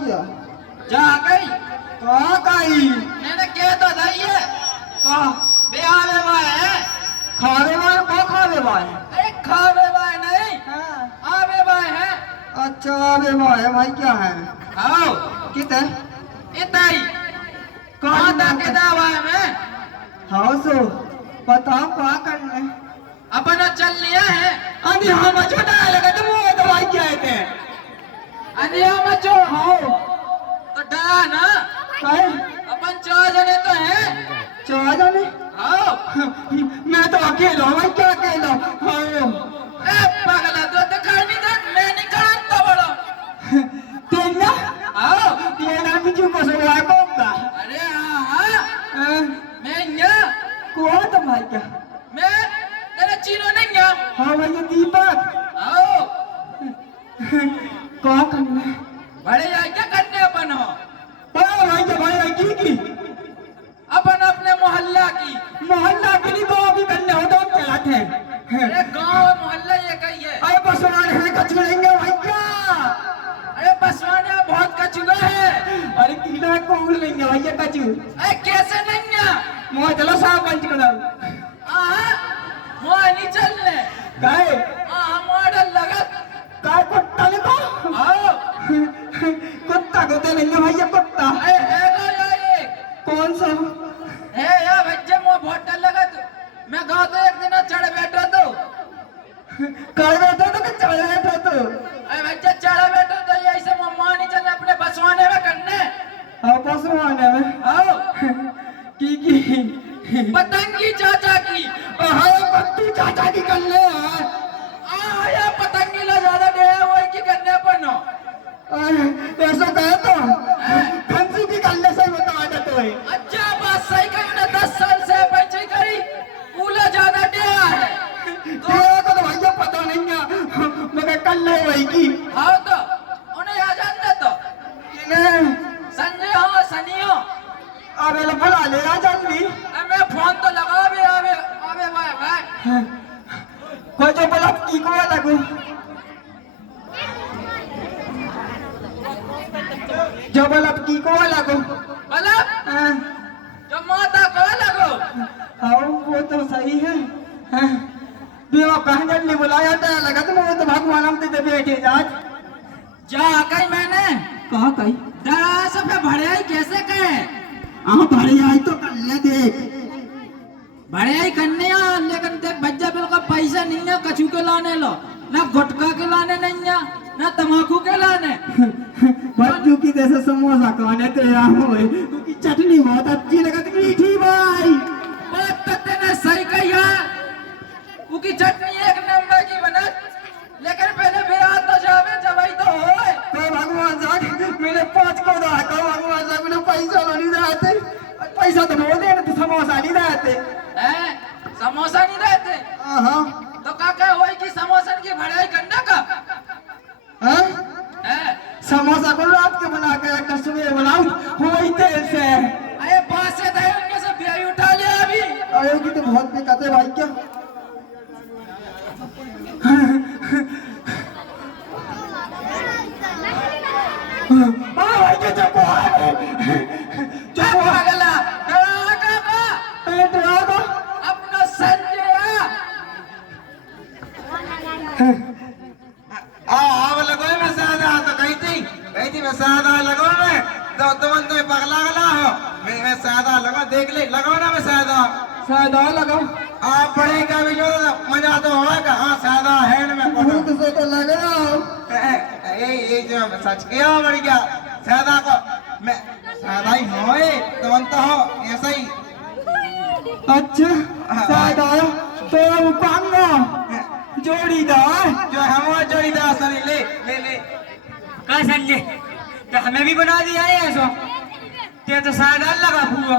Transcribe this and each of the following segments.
भैया जा गई कहाँ गई मैंने कह तो दई है कहाँ बे आवे है खावे वाले कहाँ खावे वाले अरे खावे भाई नहीं हाँ। आवे भाई है अच्छा आवे भाई भाई क्या है आओ कितने इताई कहाँ तक के दावा है मैं हाँ सो बताओ क्या करने अपना चल लिया है अभी हम छोटा लगा तो वो दवाई क्या है अंधिया मचो हाँ तो डरा ना काय अपन 4 जने तो हैं चाह जाने आओ मैं तो अकेला हूँ भाई क्या अकेला हाँ ए पगला तो दिखाई नहीं दे मैं नहीं करन तो बड़ो तेरा आओ ये ना बिजू को सुना कोगा अरे हाँ मैं यहाँ कौन तो भाई क्या मैं तेरा चीनो नहीं यहाँ हाँ भैया दीपक आओ क्या करना है बड़े यहाँ क्या करने अपन हो भाई क्या भाई की अपन अपने मोहल्ला की मोहल्ला के लिए गाँव की करने हो तो चलाते हैं अरे गांव मोहल्ला ये कही है अरे बसवान है कचू लेंगे भाई क्या अरे बसवाना बहुत कचुआ है अरे किला कौन लेंगे भैया कचू अरे कैसे नहीं है मोह चलो साहब पंच करो मोह नहीं चलने काय मॉडल लगा काय कुत्ता लेको आओ कुत्ता को दे लेंगे भैया कुत्ता अरे है ये कौन सा है यार बच्चे मोह बहुत डर लगा मैं गाँव तो एक दिन चढ़ बैठा तो कर बैठा तो चढ़ बैठा तो अरे बच्चे चढ़ बैठा तो ये ऐसे मोह नहीं चलने अपने बसवाने में करने हाँ बसवाने में आओ की पतंगी चाचा की हाँ पत्तू चाचा की कर ले या पतंगी ला ज्यादा डेरा वही की करने पर नो ऐसा कहे तो खंसी की कर ले सही बता देते हुए अच्छा बात सही कही ना 10 साल से पंचाई करी पूला ज्यादा डेरा है तो भैया पता नहीं क्या मगर कर ले वही की हाँ तो उन्हें आ जानते तो संजय हो सनी हो अबे बुला ले आ जल्दी मैं फोन तो लगा भी आवे आवे भाई कोई जो बोला की को लगू जो बोला की को लगू मतलब जो माता को लगो हाँ वो तो सही है बीमा कहाँ जल्दी बुलाया था लगा तो वो तो भगवान हम ते बैठे आज जा कही मैंने कहा कही डरा सब भड़े कैसे कहे भारी आई तो कर ले देख बड़े ही करने लेकिन देख बच्चा बिल का पैसा नहीं है कछू के लाने लो ना गुटखा के लाने नहीं है ना तम्बाकू के लाने बच्चों की जैसे समोसा खाने तेरा हो क्योंकि चटनी बहुत अच्छी लगती मीठी भाई बात तो तेने सही कही है उसकी चटनी एक नंबर की बना लेकिन पहले विराट तो जावे जवाई तो हो तो भगवान साहब मेरे 5 को दो भगवान साहब मेरे पैसा नहीं रहते पैसा तो बोल दे तो समोसा नहीं रहते समोसा नहीं रहते हाँ तो काका होई कि समोसा की भड़ाई करने का समोसा को रात के बना के रखा सुबह बनाऊ वही तेल से अरे बात से दे उनके से ब्याह उठा लिया अभी अरे की तो बहुत दिक्कत है भाई क्या भाई के चको पगला काका अपना संजय लगो मैं सादा तो कही थी मैं सादा लगो मैं तो तुम तो पगला गला हो मैं सादा लगो देख ले लगो ना मैं सादा लगाओ आप बड़े का भी जो मजा तो होगा हाँ सादा है ना मैं बहुत से तो लग रहा हूँ ये जो सच किया बढ़िया सादा को मैं सादा ही हो तुम तो हो ऐसा ही अच्छा सादा तो पांगा जोड़ीदार जो हम जोड़ीदार सनी ले ले ले का संजय तो हमें भी बना दिया है ऐसा ते तो सादा लगा हुआ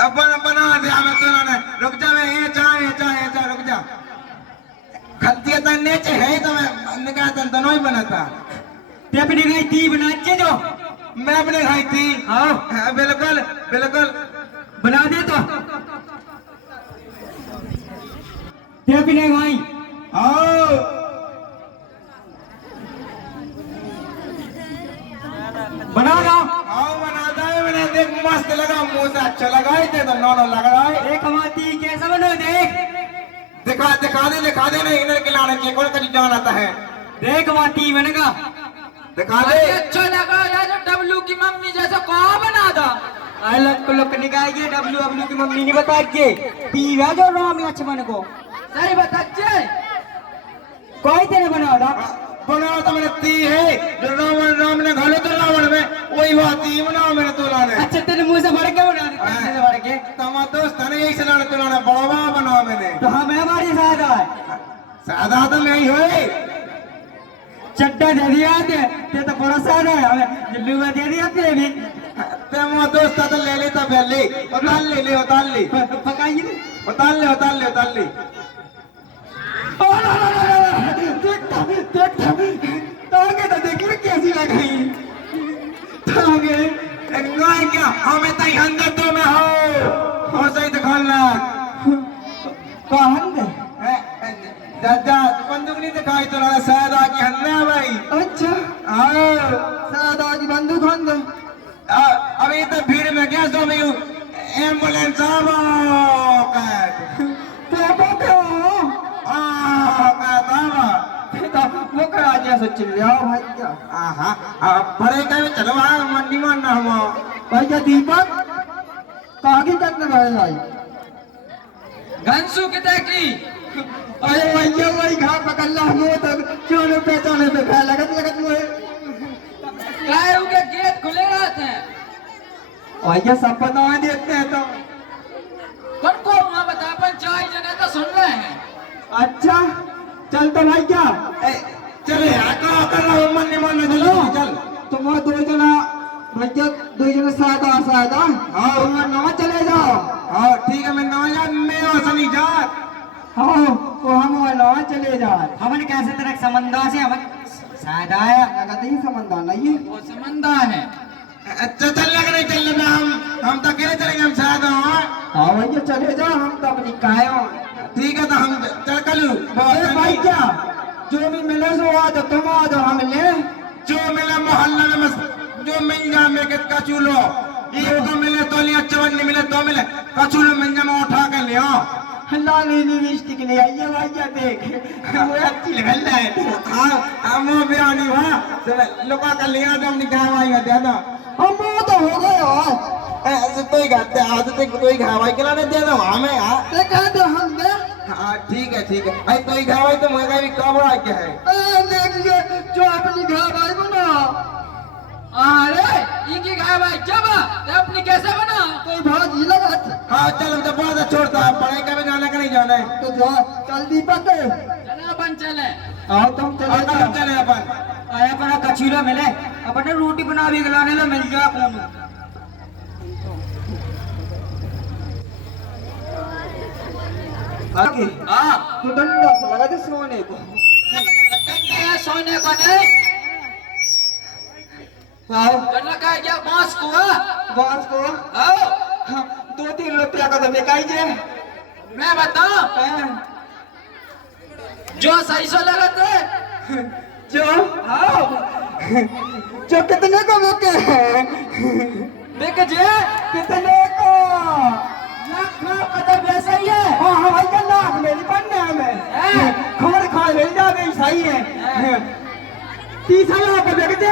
अपन बना दिया मैं तुमने रुक जा मैं ये चाह रुक जा खलती तो नीचे है तो मैं निकाल तो दोनों ही बनाता ते अपने भाई ती बनाचे जो मैं अपने भाई थी हाँ बिल्कुल बिल्कुल बना दे तो ते अपने भाई आओ बना लो। हाँ बनाता है मैंने, देख मस्त लगा, मुंह से अच्छा लगा है, तो नौ लग रहा है। देख हमारी कैसा बनो देख। दिखा दे नहीं इधर के लाने के कौन कभी जान आता है। देख हमारी बनेगा। दिखा अरे दे। अच्छा लगा यार, जो डब्लू की मम्मी जैसा कहाँ बना था। अलग को लोग निकालिए, डब्लू की मम्मी नहीं बताइए। पीवा जो राम लक्ष्मण को सही बताइए। कोई तेरे बना था। बनाओ तो मैंने ती है, जो राम ने घालो तो रावण में वही बात ही बनाओ मैंने तो लाने। अच्छा तेरे मुंह से भर के बना दे, मुंह से भर के। तुम्हारा दोस्त है ना, यही से लाने तो लाने बड़वा बनाओ मैंने। तो हमें हमारी सादा है। सादा तो मैं ही हुई। चट्टा दे दिया ते तो बड़ा सादा है, हमें जिल्लू में दे दिया ते भी। तुम्हारा दोस्त तो ले लेता पहले, उतार ले पकाइए, उतार ले। देखता ताके तो देखिए कैसी लगाई ताके। क्या हमें तो अंदर तो में हो सही तो खोलना कहन दे। दादा बंदूक नहीं दिखाई तो लगा शायद आके हन्ना भाई। अच्छा सादा की बंदूक हन दे। अभी तो भीड़ में क्या सो मैं एम्बुलेंस वो करा दिया सच लिया भाई क्या। बड़े कहीं चलो मंडी मानना हम भाई क्या दीपक कागे करने भाई घनसू की देखी। अरे भैया वही घा पकड़ ला हम तो क्यों न पहचाने पे खा लगत मुझे। गाय के गेट खुले रहते हैं। भैया सब बता देते हैं तो कौन को वहाँ बता, पंचायत जने तो सुन रहे हैं। अच्छा चल तो भाई क्या चले कर रहा हूँ मंडी मानना चलो चल। तुम दो जना भैया दो जना साथ हाँ तुम नवा चले जाओ। हाँ ठीक है मैं नवाजा मैं सनी जा। हाँ तो हम नवा चले जाओ। हमन कैसे तरह समंदा से हमन सादा है लगता ही समंदा नहीं है। वो समंदा है। अच्छा चल लग रही चल रहे हम तो अकेले चलेंगे, हम शायद। हाँ भैया चले जाओ, हम तो अपनी कायो। ठीक है तो हम चल कलू भाई क्या जो भी मिले सो आ जाओ, तुम आ जाओ हम ले। जो मिले मोहल्ला में जो मिल जा मेरे कचूलो, ये तो मिले तो लिया, चवन नहीं मिले तो मिले कचूलो मिल जा मैं उठा कर लिया। लाली लिपस्टिक ले आइए भैया देख वो अच्छी लग रहा है। हम वो भी आनी हुआ लुका कर लिया तो हम निकाल भाई का दे दो। हम वो तो हो गए यार। ऐसे तो ही गाते आज तक तो ही घावाई के लाने दे दो हमें यार। ते कह दो हम दे। हाँ ठीक है अरे तो ही घावाई तो मुझे भी कब आ क्या है। देखिए जो अपनी घर भाई बना। अरे इनकी गाय भाई क्या बात, अपनी कैसे बना। कोई भाजी लगा था। हाँ चल तो बहुत छोड़ता है, पढ़ाई का भी जाने का नहीं जाना है। तो जा चल दीपक चलो अपन चले। आओ तुम चले जाओ। चले अपन आया अपना कचीला मिले अपने रोटी बना भी खिलाने लो मिल जाए कौन। आगे हाँ तो डंडा लगा दे सोने को। सोने को नहीं, आओ गन्ना का क्या बांस को। बांस को आओ 2-3 रुपया का तो बेकाई जे। मैं बताऊं जो सही सो लगते जो आओ जो कितने को बेके देख जे कितने को लाख पता वैसा ही है। हाँ भाई का लाख मेरी बनने हमें खबर खा मिल जाए सही है। 30,000 का बेचते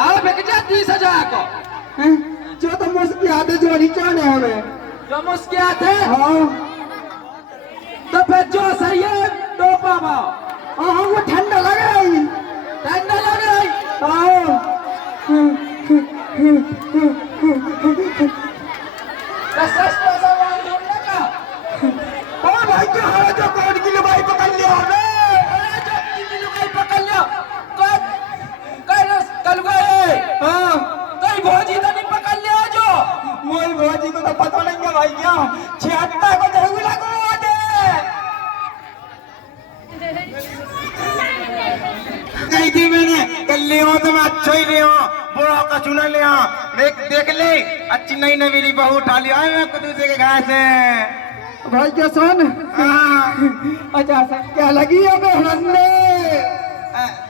आओ बिक जा 30,000 को। जो तो मुझकी आते जो नीचे ने हमें जो मुस्कियात है हाँ तो फिर जो सही है तो पावा। हाँ वो ठंडा लग रही ठंडा लग रही। आओ तो सस्ता सामान ढूंढने का। ओ भाई जो है जो कोड की लंबाई पकड़ लिया हमें। अरे जो किसी लुगाई पकड़ लियो कल गए। हाँ कोई भोजी तो नहीं पकड़ लिया जो। मोई भौजी को तो पता नहीं है भैया 76 को जरूर लगवा दे। नहीं थी मैंने कल लिया तो मैं अच्छा ही लिया, बुरा का चुना लिया। देख ले अच्छी नई नवीली बहू उठा लिया मैं दूसरे के घर से। भाई क्या सुन अच्छा क्या लगी है हंसने।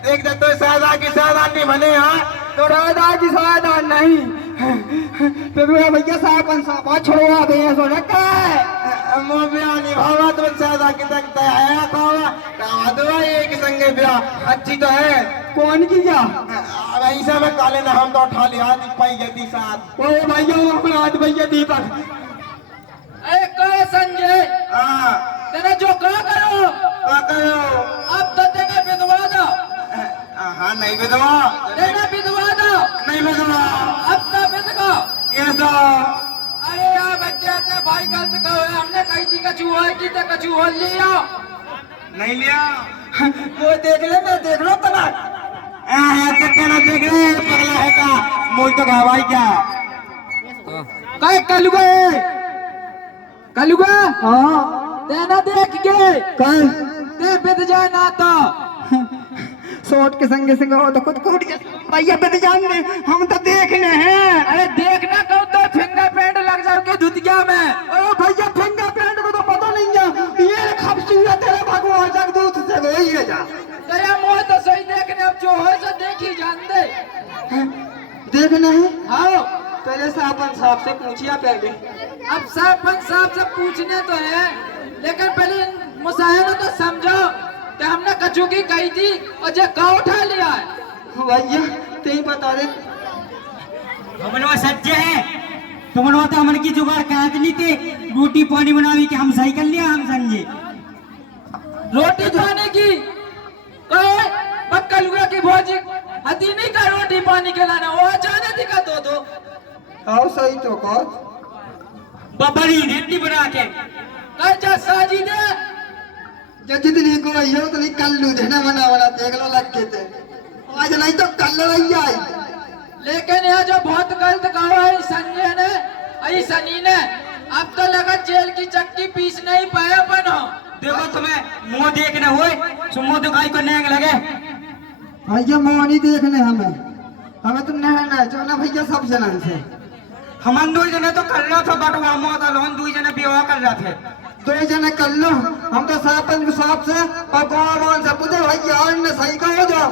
देख दे तो सादा की सादा नहीं बने हाँ तो राधा की सादा नहीं तो मेरा भैया सापन सापा छोड़वा दे सो रखा है मोबियानी भावा तो सादा की तकता है खावा दो एक संगे ब्याह अच्छी तो है कौन की जा ऐसा में काले ना हम तो उठा लिया पाई गई साथ ओ भैया अपराध भैया दीपक ए कहे संजय हाँ तेरे जो कहा करो अब तो तेने विधवा दो हाँ नहीं विधवा तेने विधवा दो नहीं विधवा अब तो विधवा ये तो अरे यार बच्चे थे भाई गलत कहो हमने कही थी कछु है की तो कछु हो लिया नहीं लिया वो देख ले मैं देख लो तना क्या देख रहे पगला है का मोल तो कहा भाई क्या कहे कलुगा हाँ तेना देख के कल ते बिद जाए ना तो सोट के संगे संगे हो तो खुद कूट भैया पे जान दे हम तो देखने हैं अरे देखना कहो तो फिंगरप्रिंट लग जाओ के धुतिया में ओ भैया फिंगरप्रिंट को तो पता नहीं है ये खूबसूरत तेरे भगवान जगदूत से वही है जा तेरा मुंह तो सही देखने अब जो है सो देखी जान दे देखना है आओ पहले से अपन साहब से पूछिया पहले अब सरपंच साहब से पूछने तो है लेकिन पहले मुसाहिर तो समझो कि हमने कचू की कही थी और जो का उठा लिया है भैया ते ही बता दे हमनवा सच्चे है तुमनवा तो हमन की जुगाड़ कहत नहीं थे रोटी पानी बनावी के हम सही कर लिया हम समझे रोटी खाने की कहे बक्कलुआ की भोजी हथीनी का रोटी पानी खिलाना वो अचानक ही का दो आओ सही तो कहो बबरी रेती बना के कहे जा साजी दे जब जितनी को ये उतनी कल लू देना बना देख लो लग के थे आज नहीं तो कल रही आई लेकिन यह जो बहुत गलत कहा है संजय ने आई सनी ने अब तो लगा जेल की चक्की पीस नहीं पाया बनो देखो तुम्हें मुंह देखने हुए सुमो दुखाई को नेंग लगे भैया मोहनी देखने हमें तुम नहीं जो ना भैया सब जनन से हमन दो जने तो कर रहा था बटवा मोता लोन दो जने विवाह कर रहे थे दो जने कर लो हम तो सरपंच साहब से और गाँव से पूछे भैया और ने सही कहो जो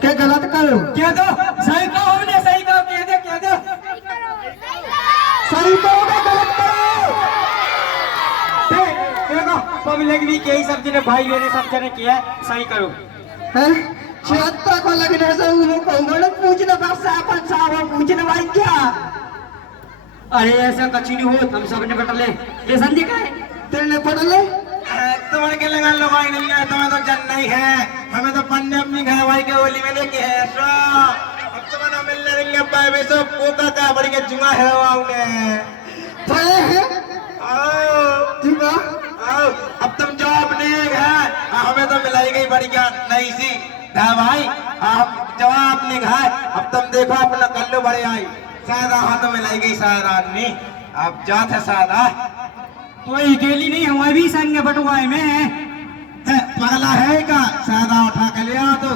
क्या गलत करो क्या दो सही कहो ने सही कहो कह दे सही कहो क्या गलत करो देखो पब्लिक भी यही सब जने भाई मेरे सब जने किया सही करो हैं छिहत्तर को लगने से वो कहूँगा पूछना बस सरपंच साहब पूछना भाई क्या अरे ऐसा कच्ची नहीं हो हम सब ने बटले ये संजय का है तेरे पढ़ ले तुम्हारे के लगा लो भाई नहीं है तुम्हें तो जन नहीं है हमें तो पंडे अपनी घर भाई के होली में लेके है अब तुम्हें मिलने मिलने पाए वे सब पोता का बड़ी के जुआ है वाउने पढ़े हैं आओ जुआ आओ अब तुम जो अपने घर हमें तो मिलाई गई बढ़िया नहीं सी भाई आप जवाब अपने घर अब तुम देखो अपना कल्लू बड़े आई शायद हाथ में लाई गई शायद आदमी अब जात है शायद तो अकेली नहीं हमारे भी संग बटुआए में है पगला है का शायद उठा के ले आ तो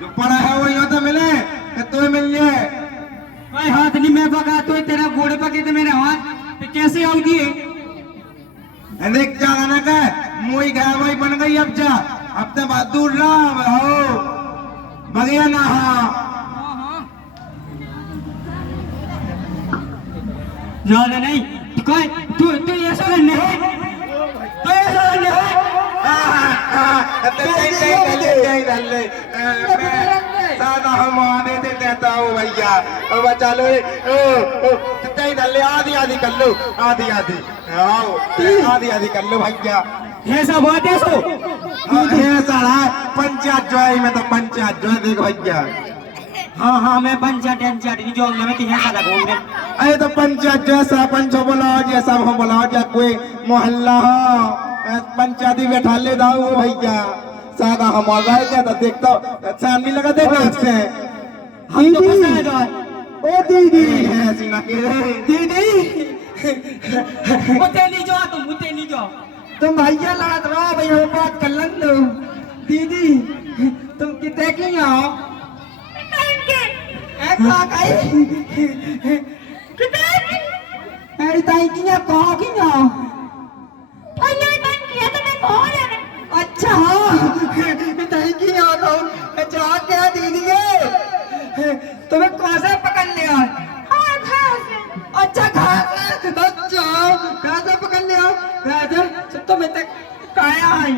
जो पड़ा है वही तो मिले कि तू मिल जाए कोई हाथ नहीं मैं पका तो तेरा घोड़े पके तो मेरे हाथ तो कैसे आओगी देख जा ना का मुई गया वही बन गई अब जा अब तो बात दूर रहा हो बगिया ना ज्यादा नहीं कोई तू ऐसा करने है तो ऐसा करने सादा हम आने से देता हूँ भैया अब चलो आधी आधी कर लो आधी आधी आओ आधी आधी कर लो भैया ये सब बात है सो ये सारा पंचायत जो है मैं तो पंचायत जो है देख भैया हाँ मैं पंचायत नहीं जो मैं तीन साल घूम रहे अरे तो पंचायत जैसा पंचो बुलाओ जैसा हम बुलाओ या कोई मोहल्ला हो पंचायती बैठा ले दाऊ भैया सादा हम आ गए क्या तो देखता अच्छा नहीं लगा देख से हम तो पसंद है ओ दीदी ऐसी ना के दीदी मुझे नहीं जाओ तुम भैया लड़त रहो भैया बात कर लन दो दीदी तुम कितने की हो अच्छा हाँ कहूँ जा क्या दीदी के तुम्हें कौन से पकड़ लिया? अच्छा घास है। अच्छा घास से पकड़ लिया। घास तो मैं तक काया आई।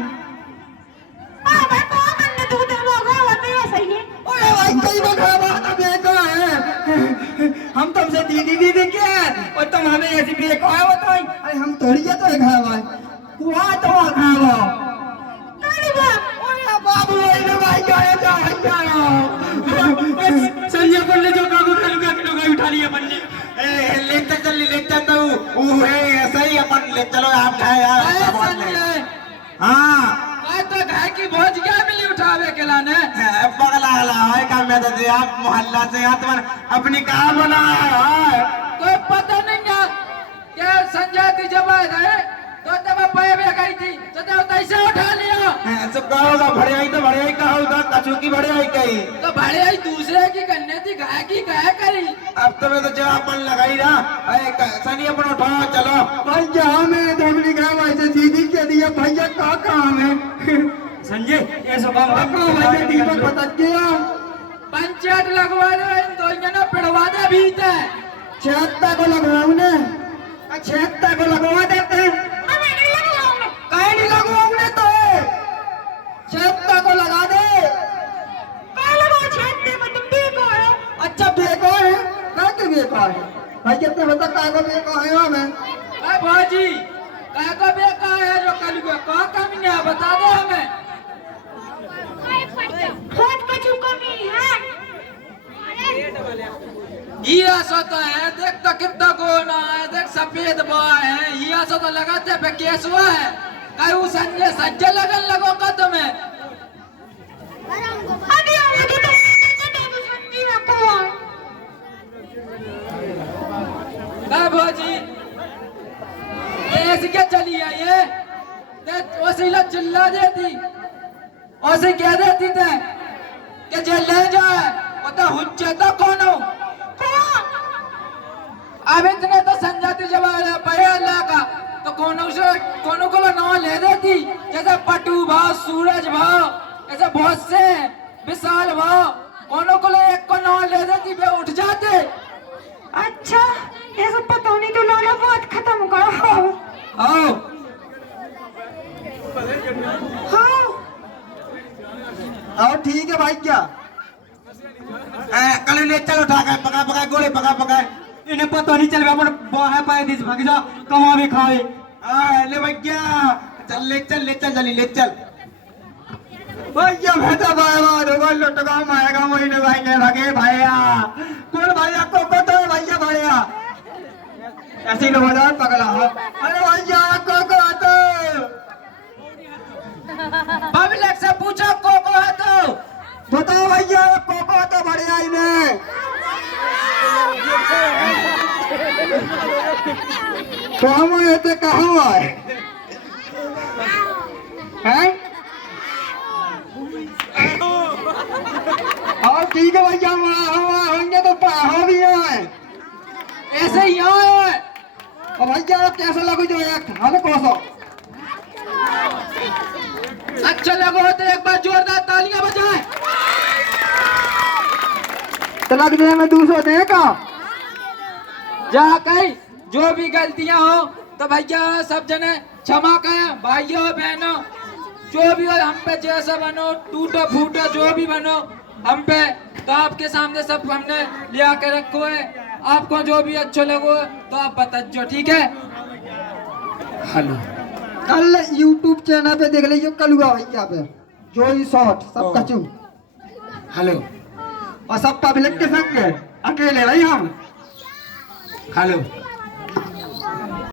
अरे भाई कई बात बेको है। हम तुमसे दीदी दीदी के हैं और तुम हमें ऐसी बेको है बताई। अरे हम थोड़ी है तो घाव है हुआ तो घाव बाबू भाई क्या संजय बोल ले जो कागो कलुगा किलो का उठा लिया अपन ने ले चलता हूँ वो है सही अपन ले चलो आप खाए यार। हाँ तो गाय की भोज क्या मिली उठावे के लाने पगला है का मैं तो आप मोहल्ला से तुम्हारे अपनी कहा बना है कोई पता नहीं है क्या संजय की जब आए तो तब पाए भी गई थी तो कैसे उठा लिया सब कहोगा भड़ियाई तो भड़ियाई का होगा कछू की भड़ियाई कही तो भड़ियाई दूसरे की करने थी गाय की गाय करी। अब तो मैं तो जवाबन लगाई रहा सनी अपन उठाओ चलो भाई जहाँ में धोबली गाँव ऐसे दीदी के दिया भैया का काम है। संजय ये सब काम भैया दीपक बता गया पंचायत लगवा दे इन दोनों ने पिड़वा दे भी थे 76 को लगवाऊ ने 76 को लगवा देते कहीं नहीं लगवाऊंगे तो 76 को लगा दे। अच्छा बेको है क्या के बेको है भाई कितने बता काय को बेको है हमें भाजी काय को बेका है जो कल को कमी है बता दो हमें ये सोता है देख तो कितना गोना है देख सफेद बाल है ये सो तो लगाते पे केस हुआ है कहीं उस संजय सज्जय लगन लगोगा तुम्हें भोजी ऐसी क्या चली है ये वसीला चिल्ला देती उसे कह देती थे कि जे ले जाए वो तो हुज्जे तो कौन हो अब इतने तो संजाती जब अल्लाह का तो कोनो को नाम ले देती जैसे पटू भाव सूरज भाव ऐसे बहुत से विशाल भाव कोनो को एक को नाम ले देती वे उठ जाते। अच्छा ये सब पता नहीं तो लोला बात खत्म करो। आओ हाँ और ठीक है भाई क्या कल ले चलो उठा के पका पका गोले पका पका इन्हें पता नहीं चल अपन बाहर पाए दिस भाग जा कमा भी खाए ले भैया चल ले चल जल्दी ले चल भैया भैया भाई मारो लुटका मारेगा महीने भाई ने भागे भैया कौन भैया को तो भैया भैया ऐसे लोग पगला अरे भैया को तो पब्लिक से पूछो को है तो बताओ भैया को तो बढ़िया ही ने कहाँ है तो कहाँ है और ठीक है भैया होंगे तो पाहो भी है ऐसे ही है और भैया कैसा लगो जो एक हाल कोसो अच्छा लगो तो एक बार जोरदार तालियां बजाएं। तो लग जाए मैं 200 दे का जा कहीं जो भी गलतियां हो तो भैया सब जने क्षमा करें भाइयों बहनों जो भी हो हम पे जैसा बनो टूटो फूटो जो भी बनो हम पे तो आपके सामने सब हमने लिया के रखो है आपको जो भी अच्छा लगो तो आप बताओ ठीक है। हेलो कल YouTube चैनल पे देख लीजिए कलुआ भैया पे जो ही शॉर्ट सब कचू हेलो और सब पब्लिक के संग अकेले भाई हम हेलो